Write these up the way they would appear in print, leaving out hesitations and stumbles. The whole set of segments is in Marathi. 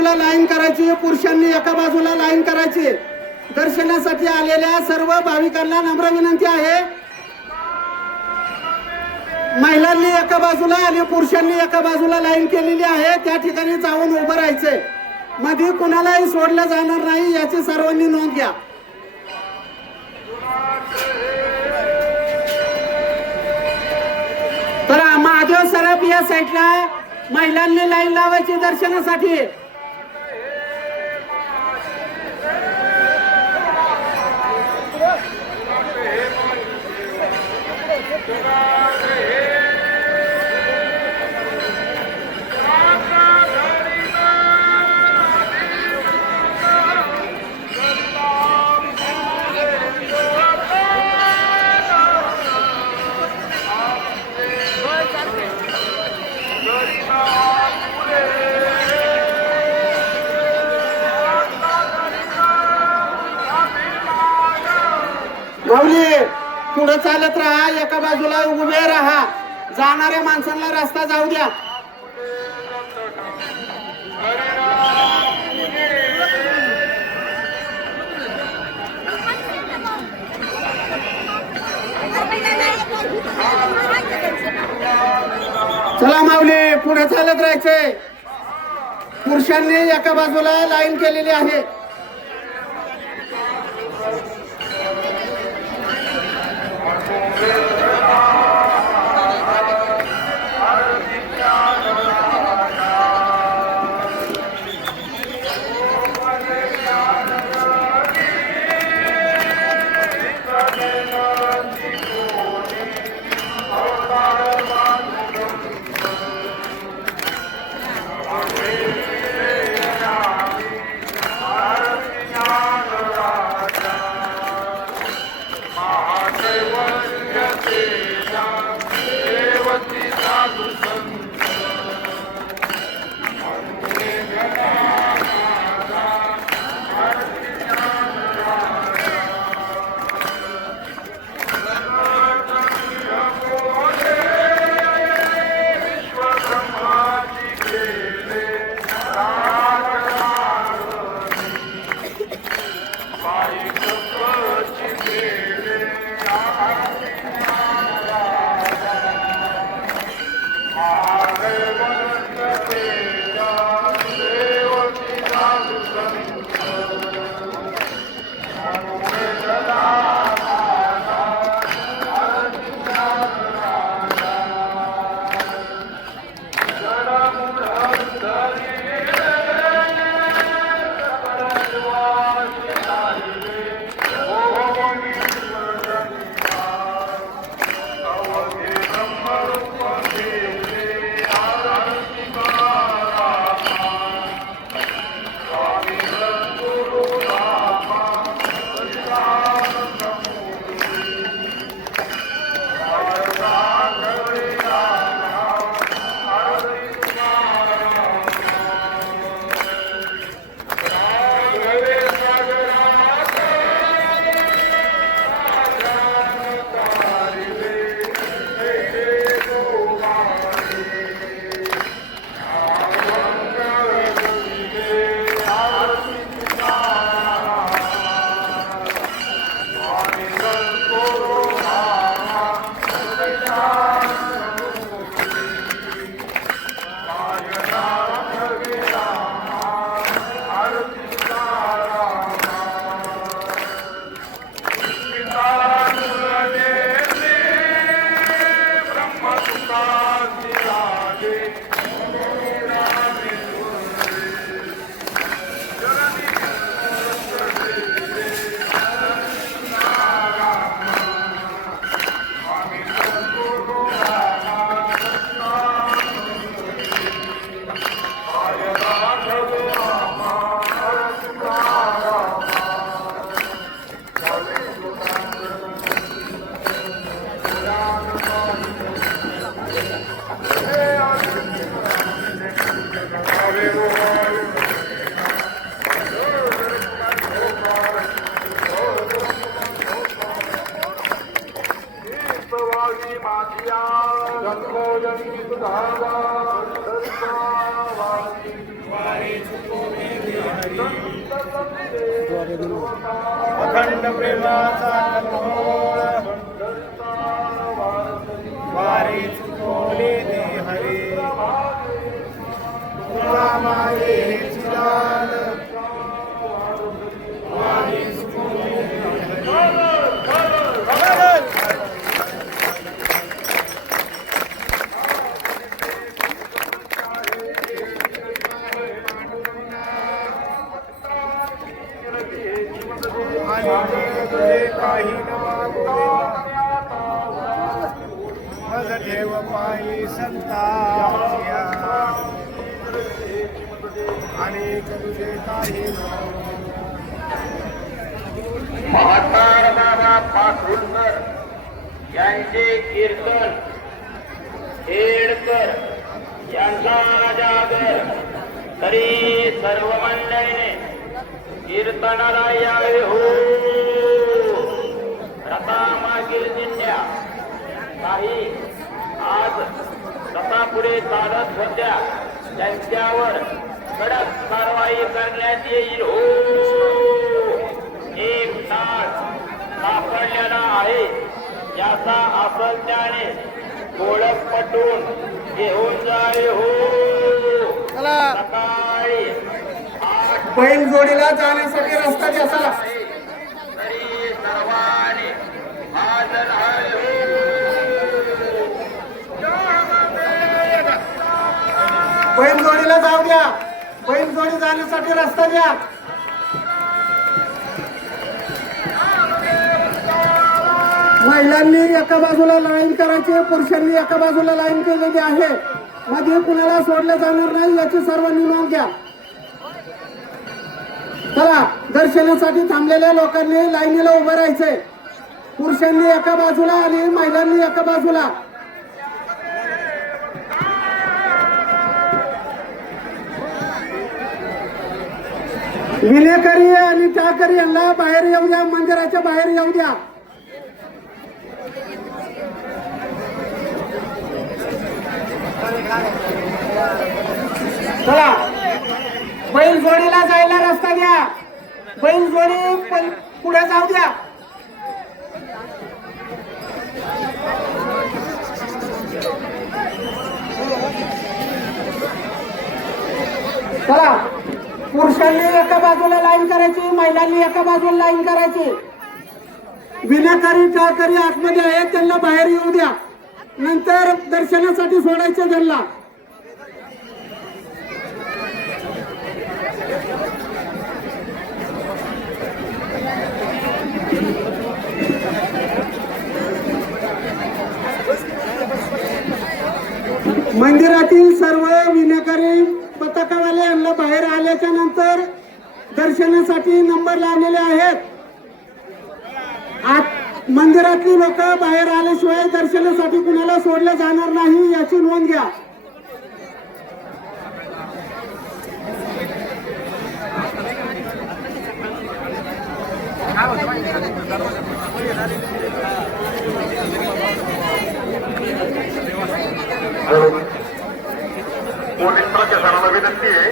बाजूला लाईन करायची, पुरुषांनी एका बाजूला लाईन करायची। दर्शनासाठी आलेल्या सर्व भाविकांना नम्र विनंती आहे, महिलांनी एका बाजूला आणि पुरुषांनी एका बाजूला लाईन केलेली आहे, त्या ठिकाणी जाऊन उभं राहायचंय। मध्ये कुणालाही सोडलं जाणार नाही याची सर्वांनी नोंद घ्या। तर महादेव सराफ या साईडला महिलांनी लाईन लावायची दर्शनासाठी। माऊली पुढे चालत राहा, एका बाजूला उभे राहा, जाणाऱ्या माणसांना रस्ता जाऊ द्या। चला माऊली पुढे चालत राहायचंय। पुरुषांनी एका बाजूला लाईन केलेली आहे। जन्मोजन्म सुधारा अखंड प्रेमाचा कल्होळ वारे चुकवले ते हरे तुला मायेची लाल वारे चुकवले ते हरे काही न मागो मज ठेव पायी संताच्या आणि तुझे काही महात्मा बाबा पाखरुणकर यांचे कीर्तन खेडकर यांचा जागर तरी सर्व मंडळीने कीर्तनाला यावे हो. रथामागील दिंड्या काही आज रथापुढे चालत होत्या त्यांच्यावर कडक कारवाई करण्यात येईल हो. एक तास सापडलेला आहे याचा आपण त्याने ओळख पटवून घेऊन जावे हो. सकाळी बैल जोडीला जाण्यासाठी रस्ता द्या. तरी सर्वांनी हजर आहे. बैल जोडीला जाऊ द्या. बैल जोडी जाण्यासाठी रस्ता द्या. महिलांनी एका बाजूला लाईन करायची, पुरुषांनी एका बाजूला लाईन केलेली आहे. मध्ये कुणाला सोडलं जाणार नाही याची सर्व नियम घ्या. चला, दर्शनासाठी थांबलेल्या लोकांनी लाईनीला उभं राहायचंय. पुरुषांनी एका बाजूला आणि महिलांनी एका बाजूला. विनेकरी आणि टाकरी यांना बाहेर येऊ द्या, मंदिराच्या बाहेर येऊ द्या. चला, बैल जोडीला जायला रस्ता द्या. बैल जोडी पुढे जाऊ द्या. चला, पुरुषांनी एका बाजूला लाईन करायची, महिलांनी एका बाजूला लाईन करायची. विनाकारी टाळकरी आतमध्ये आहेत त्यांना बाहेर येऊ द्या. नंतर दर्शनासाठी सोडायचे त्यांना. मंदिरातील सर्व विनाकारी पताकावाले यांना बाहेर आल्याच्या नंतर दर्शनासाठी नंबर लावलेले आहेत. मंदिरातली लोक बाहेर आल्याशिवाय दर्शनासाठी कुणाला सोडलं जाणार नाही याची नोंद घ्या. पोलीस प्रशासनाला विनंती आहे,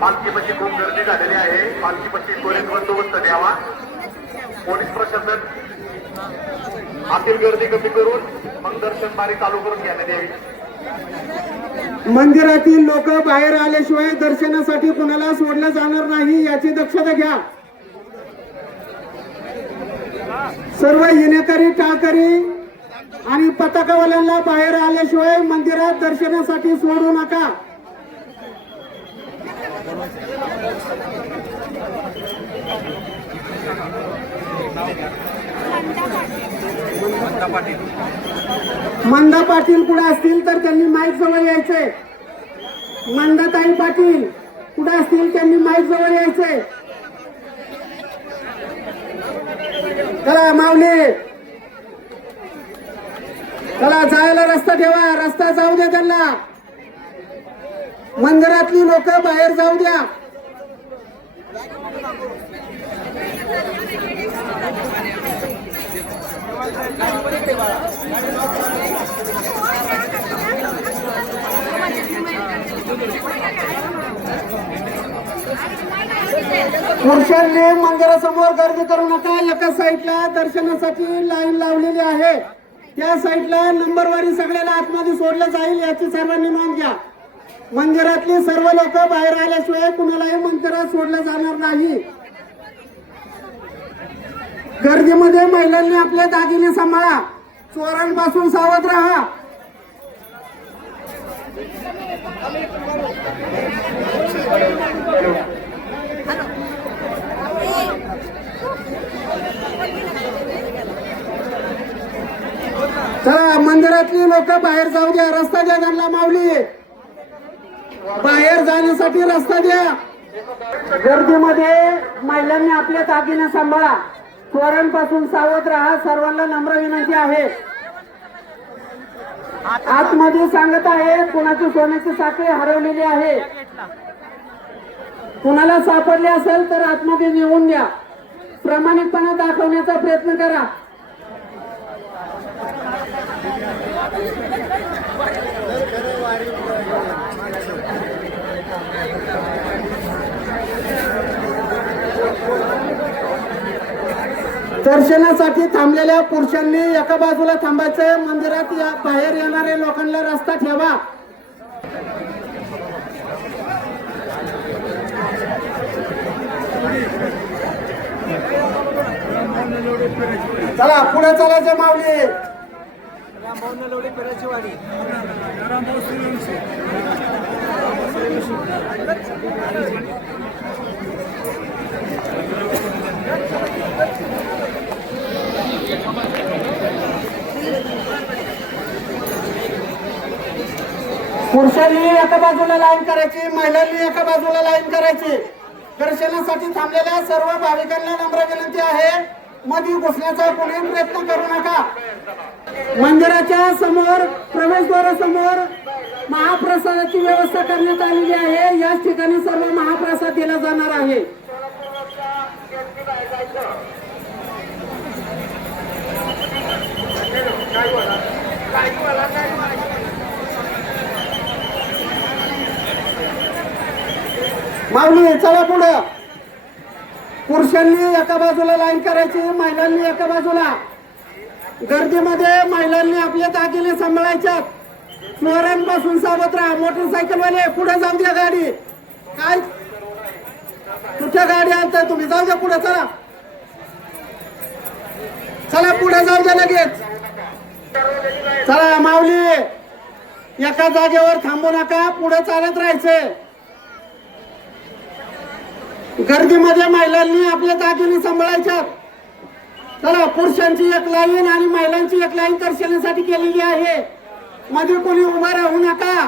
पालखीपशी खूप गर्दी झालेली आहे. पालखीपशी त्वरित बंदोबस्त द्यावा. पोलीस प्रशासन आतील गर्दी कमी करून मग दर्शन बारी चालू करून घेण्यात यावी. मंदिरातील लोक बाहेर आल्याशिवाय दर्शनासाठी कुणाला सोडलं जाणार नाही याची दक्षता घ्या. सर्व येणेकरी टाळकरी आणि पताकावाल्यांना बाहेर आल्याशिवाय मंदिरात दर्शनासाठी सोडू नका. मंदा पाटील कुठे असतील तर त्यांनी माईक जवळ यायचे. मंदाताई पाटील कुठे असतील त्यांनी माईक जवळ यायचे. चला माऊली, चला जायला रस्ता ठेवा. रस्ता जाऊ द्या त्यांना. मंदिरातली लोक बाहेर जाऊ द्या. पुरुषांनी मंदिरासमोर गर्दी करू नका. एका साईडला दर्शनासाठी लाईन लावलेली आहे, त्या साईडला नंबरवारी सगळ्याला आतमध्ये सोडलं जाईल याची सर्वांनी नोंद घ्या. मंदिरातली सर्व लोक बाहेर आल्याशिवाय कुणालाही मंदिरात सोडलं जाणार नाही. गर्दीमध्ये महिलांनी आपले दागिने सांभाळा, चोरांपासून सावध राहा. चला मंदिरातली लोक बाहेर जाऊ द्या, रस्ता द्या त्यांना. माऊली बाहेर जाण्यासाठी रस्ता द्या. गर्दीमध्ये महिलांनी आपले दागिने सांभाळा, चोरांपासून सावध राहा. सर्वांना नम्र विनंती आहे. आतमध्ये सांगत आहे कुणाची सोन्याची साखळी हरवलेली आहे. कुणाला सापडले असेल तर आतमध्ये नेऊन द्या. प्रामाणिकपणा दाखवण्याचा प्रयत्न करा. दर्शनासाठी थांबलेल्या पुरुषांनी एका बाजूला थांबायचं. मंदिरात बाहेर येणाऱ्या लोकांना रस्ता ठेवा. चला पुढे चालायचं. माऊली पुरुषांनी एका बाजूला लाईन करायची, महिलांनी एका बाजूला लाईन करायची. दर्शनासाठी थांबलेल्या सर्व भाविकांना नम्र विनंती आहे, मध्ये घुसण्याचा कोणी प्रयत्न करू नका. मंदिराच्या समोर प्रवेशद्वारासमोर महाप्रसादाची व्यवस्था करण्यात आलेली आहे. याच ठिकाणी सर्व महाप्रसाद दिला जाणार आहे. माऊली चला पुढं. पुरुषांनी एका बाजूला लाईन करायची, महिलांनी एका बाजूला. गर्दीमध्ये महिलांनी आपले दागिने सांभाळायच्यात. चोरांपासून सावध राहा. मोटरसायकलवाले पुढे जाऊ द्या. गाडी काय कुठल्या गाडी आणताय तुम्ही? जाऊ द्या पुढे. चला चला पुढे जाऊ द्या लगेच. चला माऊली एका जागेवर थांबू नका, पुढे चालत राहायचे. गर्दीमध्ये महिलांनी आपले दागिने सांभाळायच्यात. चला पुरुषांची एक लाईन आणि महिलांची एक लाईन दर्शनासाठी केलेली आहे. मध्ये कोणी उभा राहू नका.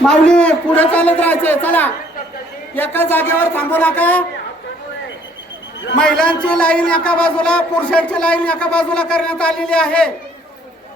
माऊली पुढे चालत राहायचे. चला एका जागेवर थांबू नका. महिलांची लाईन एका बाजूला, पुरुषांची लाईन एका बाजूला करण्यात आलेली आहे.